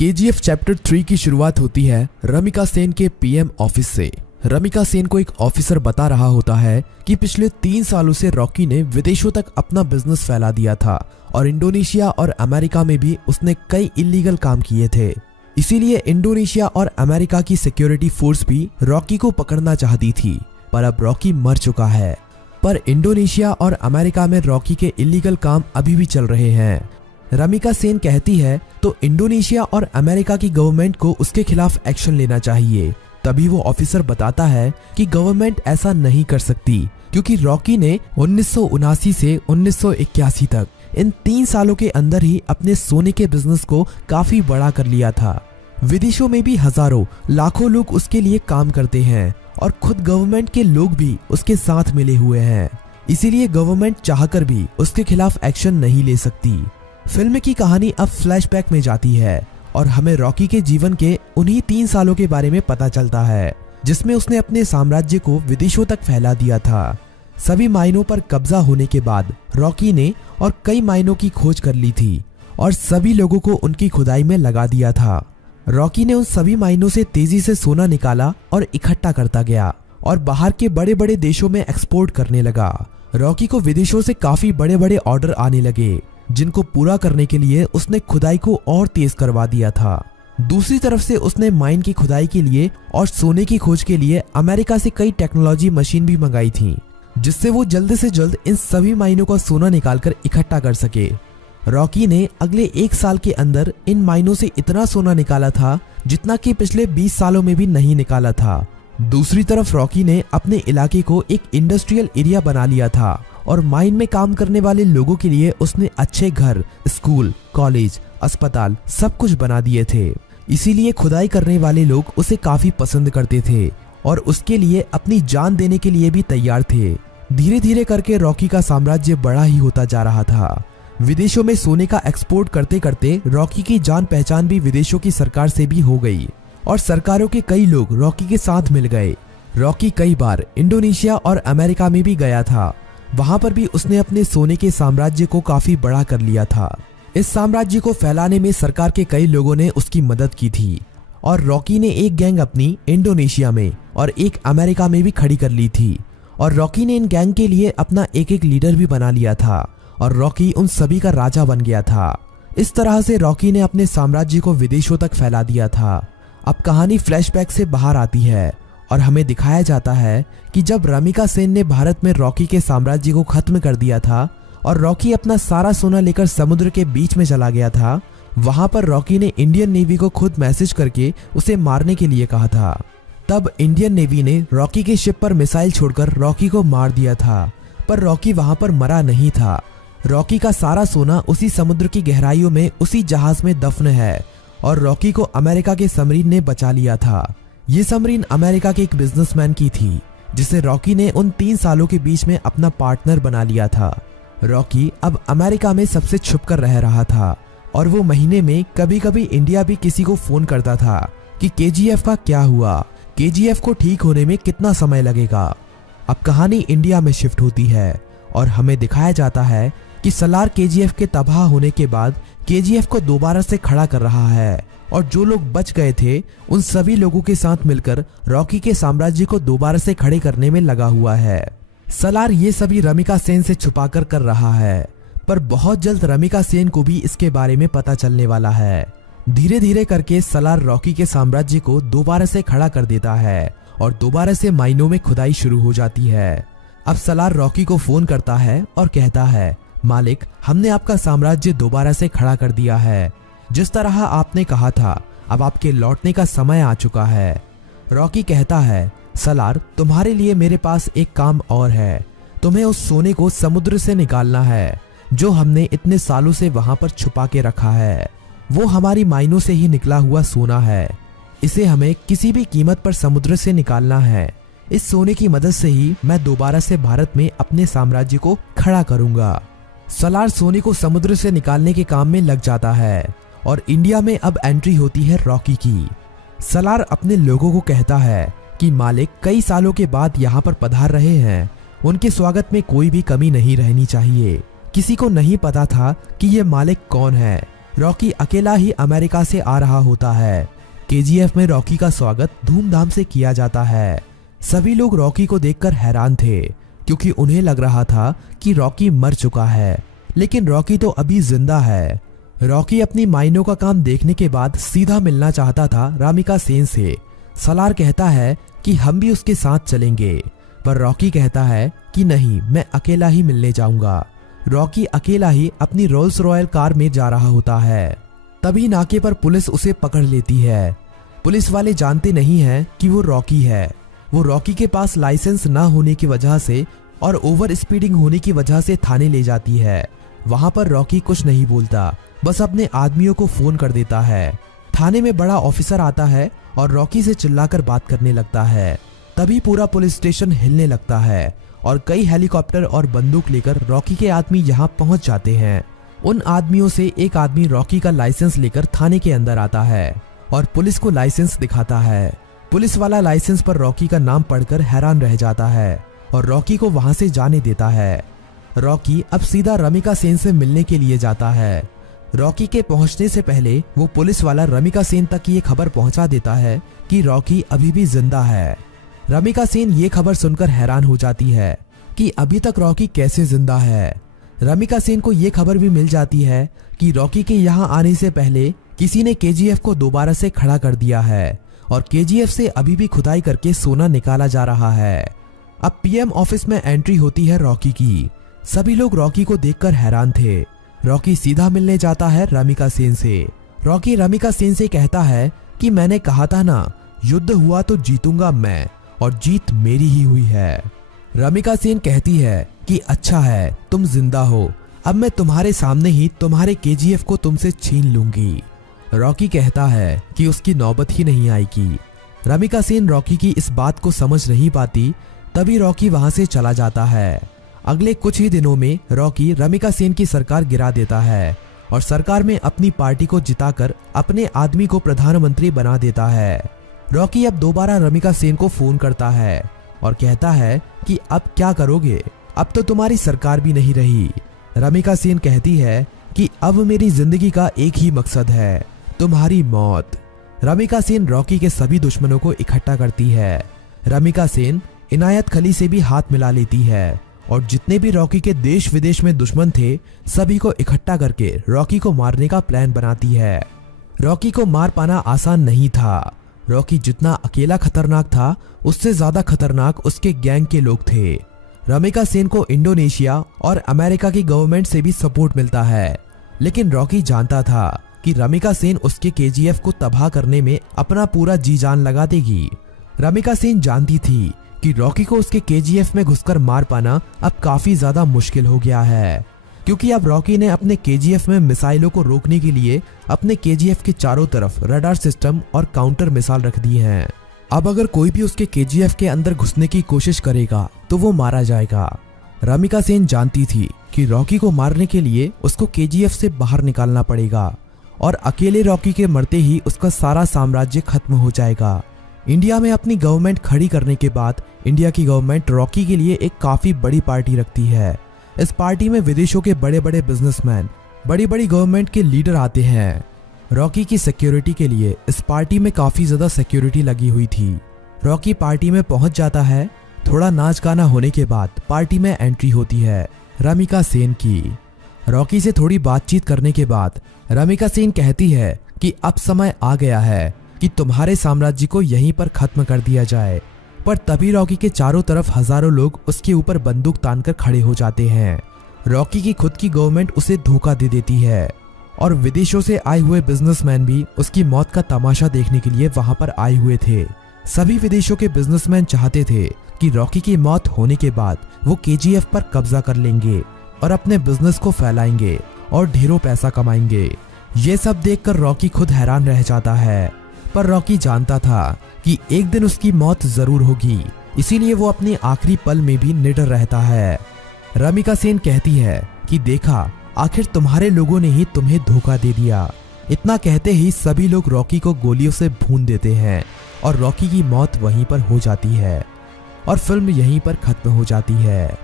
KGF chapter 3 की शुरुआत होती है रमिका सेन के पीएम ऑफिस से। रमिका सेन को एक ऑफिसर बता रहा होता है कि पिछले 3 सालों से रॉकी ने विदेशों तक अपना बिजनेस फैला दिया था और इंडोनेशिया और अमेरिका में भी उसने कई इलीगल काम किए थे। इसीलिए इंडोनेशिया और अमेरिका की सिक्योरिटी फोर्स भी रॉकी को पकड़ना चाहती थी, पर अब रॉकी मर चुका है। पर इंडोनेशिया और अमेरिका में रॉकी के इलीगल काम अभी भी चल रहे हैं। रमिका सेन कहती है तो इंडोनेशिया और अमेरिका की गवर्नमेंट को उसके खिलाफ एक्शन लेना चाहिए। तभी वो ऑफिसर बताता है कि गवर्नमेंट ऐसा नहीं कर सकती क्योंकि रॉकी ने 1979 से 1981 तक इन 3 सालों के अंदर ही अपने सोने के बिजनेस को काफी बड़ा कर लिया था। विदेशों में भी हजारों लाखों लोग उसके लिए काम करते हैं और खुद गवर्नमेंट के लोग भी उसके साथ मिले हुए हैं। इसीलिए गवर्नमेंट चाहकर भी उसके खिलाफ एक्शन नहीं ले सकती। फिल्म की कहानी अब फ्लैशबैक में जाती है और हमें रॉकी के जीवन के उन्हीं 3 सालों के बारे में पता चलता है जिसमें उसने अपने साम्राज्य को विदेशों तक फैला दिया था। सभी माइनों पर कब्जा होने के बाद रॉकी ने और कई माइनों की खोज कर ली थी और सभी लोगों को उनकी खुदाई में लगा दिया था। रॉकी ने उन सभी माइनों से तेजी से सोना निकाला और इकट्ठा करता गया और बाहर के बड़े बड़े देशों में एक्सपोर्ट करने लगा। रॉकी को विदेशों से काफी बड़े बड़े ऑर्डर आने लगे जिनको पूरा करने के लिए उसने खुदाई को और तेज करवा दिया था। दूसरी तरफ से उसने माइन की खुदाई के लिए और सोने की खोज के लिए अमेरिका से कई टेक्नोलॉजी मशीन भी मंगाई थी जिससे वो जल्द से जल्द इन सभी माइनों का सोना निकालकर इकट्ठा कर सके। रॉकी ने अगले 1 साल के अंदर इन माइनों से इतना सोना निकाला था जितना कि पिछले 20 सालों में भी नहीं निकाला था। दूसरी तरफ रॉकी ने अपने इलाके को एक इंडस्ट्रियल एरिया बना लिया था और माइन में काम करने वाले लोगों के लिए उसने अच्छे घर, स्कूल, कॉलेज, अस्पताल सब कुछ बना दिए थे। इसीलिए खुदाई करने वाले लोग उसे काफी पसंद करते थे और उसके लिए अपनी जान देने के लिए भी तैयार थे। धीरे धीरे करके रॉकी का साम्राज्य बड़ा ही होता जा रहा था। विदेशों में सोने का एक्सपोर्ट करते करते रॉकी की जान पहचान भी विदेशों की सरकार से भी हो गई और सरकारों के कई लोग रॉकी के साथ मिल गए। रॉकी कई बार इंडोनेशिया और अमेरिका में भी गया था। वहां पर भी उसने अपने सोने के साम्राज्य को काफी बड़ा कर लिया था। इस साम्राज्य को फैलाने में सरकार के कई लोगों ने उसकी मदद की थी और रॉकी ने एक गैंग अपनी इंडोनेशिया में और एक अमेरिका में भी खड़ी कर ली थी और रॉकी ने इन गैंग के लिए अपना एक एक लीडर भी बना लिया था और रॉकी उन सभी का राजा बन गया था। इस तरह से रॉकी ने अपने साम्राज्य को विदेशों तक फैला दिया था। अब कहानी फ्लैशबैक से बाहर आती है और हमें दिखाया जाता है कि जब रमिका सेन ने भारत में रॉकी के साम्राज्य को खत्म कर दिया था और रॉकी अपना सारा सोना लेकर समुद्र के बीच में चला गया था, वहां पर रॉकी ने इंडियन नेवी को खुद मैसेज करके उसे मारने के लिए कहा था। तब इंडियन नेवी ने रॉकी के शिप पर मिसाइल छोड़कर रॉकी को मार दिया था, पर रॉकी वहां पर मरा नहीं था। रॉकी का सारा सोना उसी समुद्र की गहराइयों में उसी जहाज में दफन है और रॉकी को अमेरिका के सबमरीन ने बचा लिया था। ये सबमरीन अमेरिका के एक बिजनेसमैन की थी जिसे रॉकी ने उन 3 सालों के बीच में अपना पार्टनर बना लिया था। रॉकी अब अमेरिका में सबसे छुपकर रह रहा था और वो महीने में कभी कभी इंडिया भी किसी को फोन करता था कि केजीएफ का क्या हुआ, केजीएफ को ठीक होने में कितना समय लगेगा। अब कहानी इंडिया में शिफ्ट होती है और हमें दिखाया जाता है कि सलार केजीएफ के तबाह होने के बाद केजीएफ को दोबारा से खड़ा कर रहा है और जो लोग बच गए थे उन सभी लोगों के साथ मिलकर रॉकी के साम्राज्य को दोबारा से खड़े करने में लगा हुआ है। सलार ये सभी रमिका सेन से छुपाकर कर रहा है, पर बहुत जल्द रमिका सेन को भी इसके बारे में पता चलने वाला है। धीरे धीरे करके सलार रॉकी के साम्राज्य को दोबारा से खड़ा कर देता है और दोबारा से माइनों में खुदाई शुरू हो जाती है। अब सलार रॉकी को फोन करता है और कहता है, मालिक, हमने आपका साम्राज्य दोबारा से खड़ा कर दिया है। जिस तरह आपने कहा था, अब आपके लौटने का समय आ चुका है। रॉकी कहता है, सलार, तुम्हारे लिए मेरे पास एक काम और है। तुम्हें उस सोने को समुद्र से निकालना है जो हमने इतने सालों से वहां पर छुपा के रखा है। वो हमारी माइनों से ही निकला हुआ सोना है। इसे हमें किसी भी कीमत पर समुद्र से निकालना है। इस सोने की मदद से ही मैं दोबारा से भारत में अपने साम्राज्य को खड़ा करूंगा। सलार सोने को समुद्र से निकालने के काम में लग जाता है और इंडिया में अब एंट्री होती है रॉकी की। सलार अपने लोगों को कहता है कि मालिक कई सालों के बाद यहाँ पर पधार रहे हैं, उनके स्वागत में कोई भी कमी नहीं रहनी चाहिए। किसी को नहीं पता था कि ये मालिक कौन है। रॉकी अकेला ही अमेरिका से आ रहा होता है। केजीएफ में रॉकी का स्वागत धूमधाम से किया जाता है। सभी लोग रॉकी को देखकर हैरान थे क्योंकि उन्हें लग रहा था कि रॉकी मर चुका है, लेकिन रॉकी तो अभी जिंदा है। रॉकी अपनी माइनों का काम देखने के बाद सीधा मिलना चाहता था रामिका सेन से। सलार कहता है कि हम भी उसके साथ चलेंगे, पर रॉकी कहता है कि नहीं, मैं अकेला ही मिलने जाऊंगा। रॉकी अकेला ही अपनी रोल्स रॉयल कार में जा रहा होता है। तभी नाके पर पुलिस उसे पकड़ लेती है। पुलिस वाले जानते नहीं हैं कि वो रॉकी है। वो रॉकी के पास लाइसेंस ना होने की वजह से और ओवर स्पीडिंग होने की वजह से थाने ले जाती है। वहां पर रॉकी कुछ नहीं बोलता, बस अपने आदमियों को फोन कर देता है। थाने में बड़ा ऑफिसर आता है और रॉकी से चिल्लाकर बात करने लगता है। तभी पूरा पुलिस स्टेशन हिलने लगता है और कई हेलीकॉप्टर और बंदूक लेकर रॉकी के आदमी यहाँ पहुंच जाते हैं। उन आदमियों से एक आदमी रॉकी का लाइसेंस लेकर थाने के अंदर आता है और पुलिस को लाइसेंस दिखाता है। पुलिस वाला लाइसेंस पर रॉकी का नाम पढ़कर हैरान रह जाता है और रॉकी को वहां से जाने देता है। रॉकी अब सीधा रमिका सेन से मिलने के लिए जाता है। रॉकी के पहुंचने से पहले वो पुलिस वाला रमिका सेन तक ये खबर पहुंचा देता है कि रॉकी अभी भी जिंदा है। रमिका सेन ये खबर सुनकर हैरान हो जाती है कि अभी तक रॉकी कैसे जिंदा है। रमिका सेन को ये खबर भी मिल जाती है कि रॉकी के यहाँ आने से पहले किसी ने केजीएफ को दोबारा से खड़ा कर दिया है और केजीएफ से अभी भी खुदाई करके सोना निकाला जा रहा है। अब पीएम ऑफिस में एंट्री होती है रॉकी की। सभी लोग रॉकी को देखकर हैरान थे। रॉकी सीधा मिलने जाता है रमिका सेन से। रॉकी रमिका सेन से कहता है कि मैंने कहा था ना, युद्ध हुआ तो जीतूंगा मैं और जीत मेरी ही हुई है। रमिका सेन कहती है कि अच्छा है, तुम जिंदा हो, अब मैं तुम्हारे सामने ही तुम्हारे केजीएफ को तुमसे छीन लूंगी। रॉकी कहता है कि उसकी नौबत ही नहीं आएगी। रमिका सेन रॉकी की इस बात को समझ नहीं पाती। तभी रॉकी वहां से चला जाता है। अगले कुछ ही दिनों में रॉकी रमिका सेन की सरकार गिरा देता है और सरकार में अपनी पार्टी को जिताकर अपने आदमी को प्रधानमंत्री बना देता है। रॉकी अब दोबारा रमिका सेन को फोन करता है और कहता है कि अब क्या करोगे, अब तो तुम्हारी सरकार भी नहीं रही। रमिका सेन कहती है कि अब मेरी जिंदगी का एक ही मकसद है, तुम्हारी मौत। रमिका सेन रॉकी के सभी दुश्मनों को इकट्ठा करती है। रमिका सेन इनायत खली से भी हाथ मिला लेती है और जितने भी रॉकी के देश विदेश में दुश्मन थे सभी को इकट्ठा करके रॉकी को मारने का प्लान बनाती है। रॉकी को मार पाना आसान नहीं था। रॉकी जितना अकेला खतरनाक था उससे ज्यादा खतरनाक उसके गैंग के लोग थे। रमिका सेन को इंडोनेशिया और अमेरिका की गवर्नमेंट से भी सपोर्ट मिलता है, लेकिन रॉकी जानता था कि रमिका सेन उसके केजीएफ को तबाह करने में अपना पूरा जी जान लगा देगी। रमिका सेन जानती थी कि रॉकी को उसके केजीएफ में घुसकर मार पाना अब काफी ज्यादा मुश्किल हो गया है, क्योंकि अब रॉकी ने अपने केजीएफ में मिसाइलों को रोकने के लिए अपने केजीएफ के चारों तरफ रडार सिस्टम और काउंटर मिसाइल रख दी हैं। अब अगर कोई भी उसके केजीएफ के अंदर घुसने की कोशिश करेगा तो वो मारा जाएगा। रमिका सेन जानती थी कि रॉकी को मारने के लिए उसको केजीएफ से बाहर निकालना पड़ेगा और अकेले रॉकी के मरते ही उसका सारा साम्राज्य खत्म हो जाएगा। इंडिया में अपनी गवर्नमेंट खड़ी करने के बाद इंडिया की गवर्नमेंट रॉकी के लिए एक काफी बड़ी पार्टी रखती है। इस पार्टी में विदेशों के बड़े बड़े बिजनेसमैन, बड़ी बड़ी गवर्नमेंट के लीडर आते हैं। रॉकी की सिक्योरिटी के लिए इस पार्टी में काफी ज्यादा सिक्योरिटी लगी हुई थी। रॉकी पार्टी में पहुंच जाता है। थोड़ा नाच गाना होने के बाद पार्टी में एंट्री होती है रमिका सेन की। रॉकी से थोड़ी बातचीत करने के बाद रमिका सेन कहती है कि अब समय आ गया है कि तुम्हारे साम्राज्य को यहीं पर खत्म कर दिया जाए। पर तभी रॉकी के चारों तरफ हजारों लोग उसके ऊपर बंदूक तानकर खड़े हो जाते हैं। रॉकी की खुद की गवर्नमेंट उसे धोखा दे देती है और विदेशों से आए हुए बिजनेसमैन भी उसकी मौत का तमाशा देखने के लिए वहां पर आए हुए थे। सभी विदेशों के बिजनेसमैन चाहते थे कि रॉकी की मौत होने के बाद वो केजीएफ पर कब्जा कर लेंगे और अपने बिजनेस को फैलाएंगे और ढेरों पैसा कमाएंगे। ये सब देखकर रॉकी खुद हैरान रह जाता है, पर रॉकी जानता था कि एक दिन उसकी मौत जरूर होगी, इसीलिए वो अपने आखिरी पल में भी निडर रहता है। रमिका सेन कहती है कि देखा, आखिर तुम्हारे लोगों ने ही तुम्हें धोखा दे दिया। इतना कहते ही सभी लोग रॉकी को गोलियों से भून देते हैं और रॉकी की मौत वहीं पर हो जाती है और फिल्म यहीं पर खत्म हो जाती है।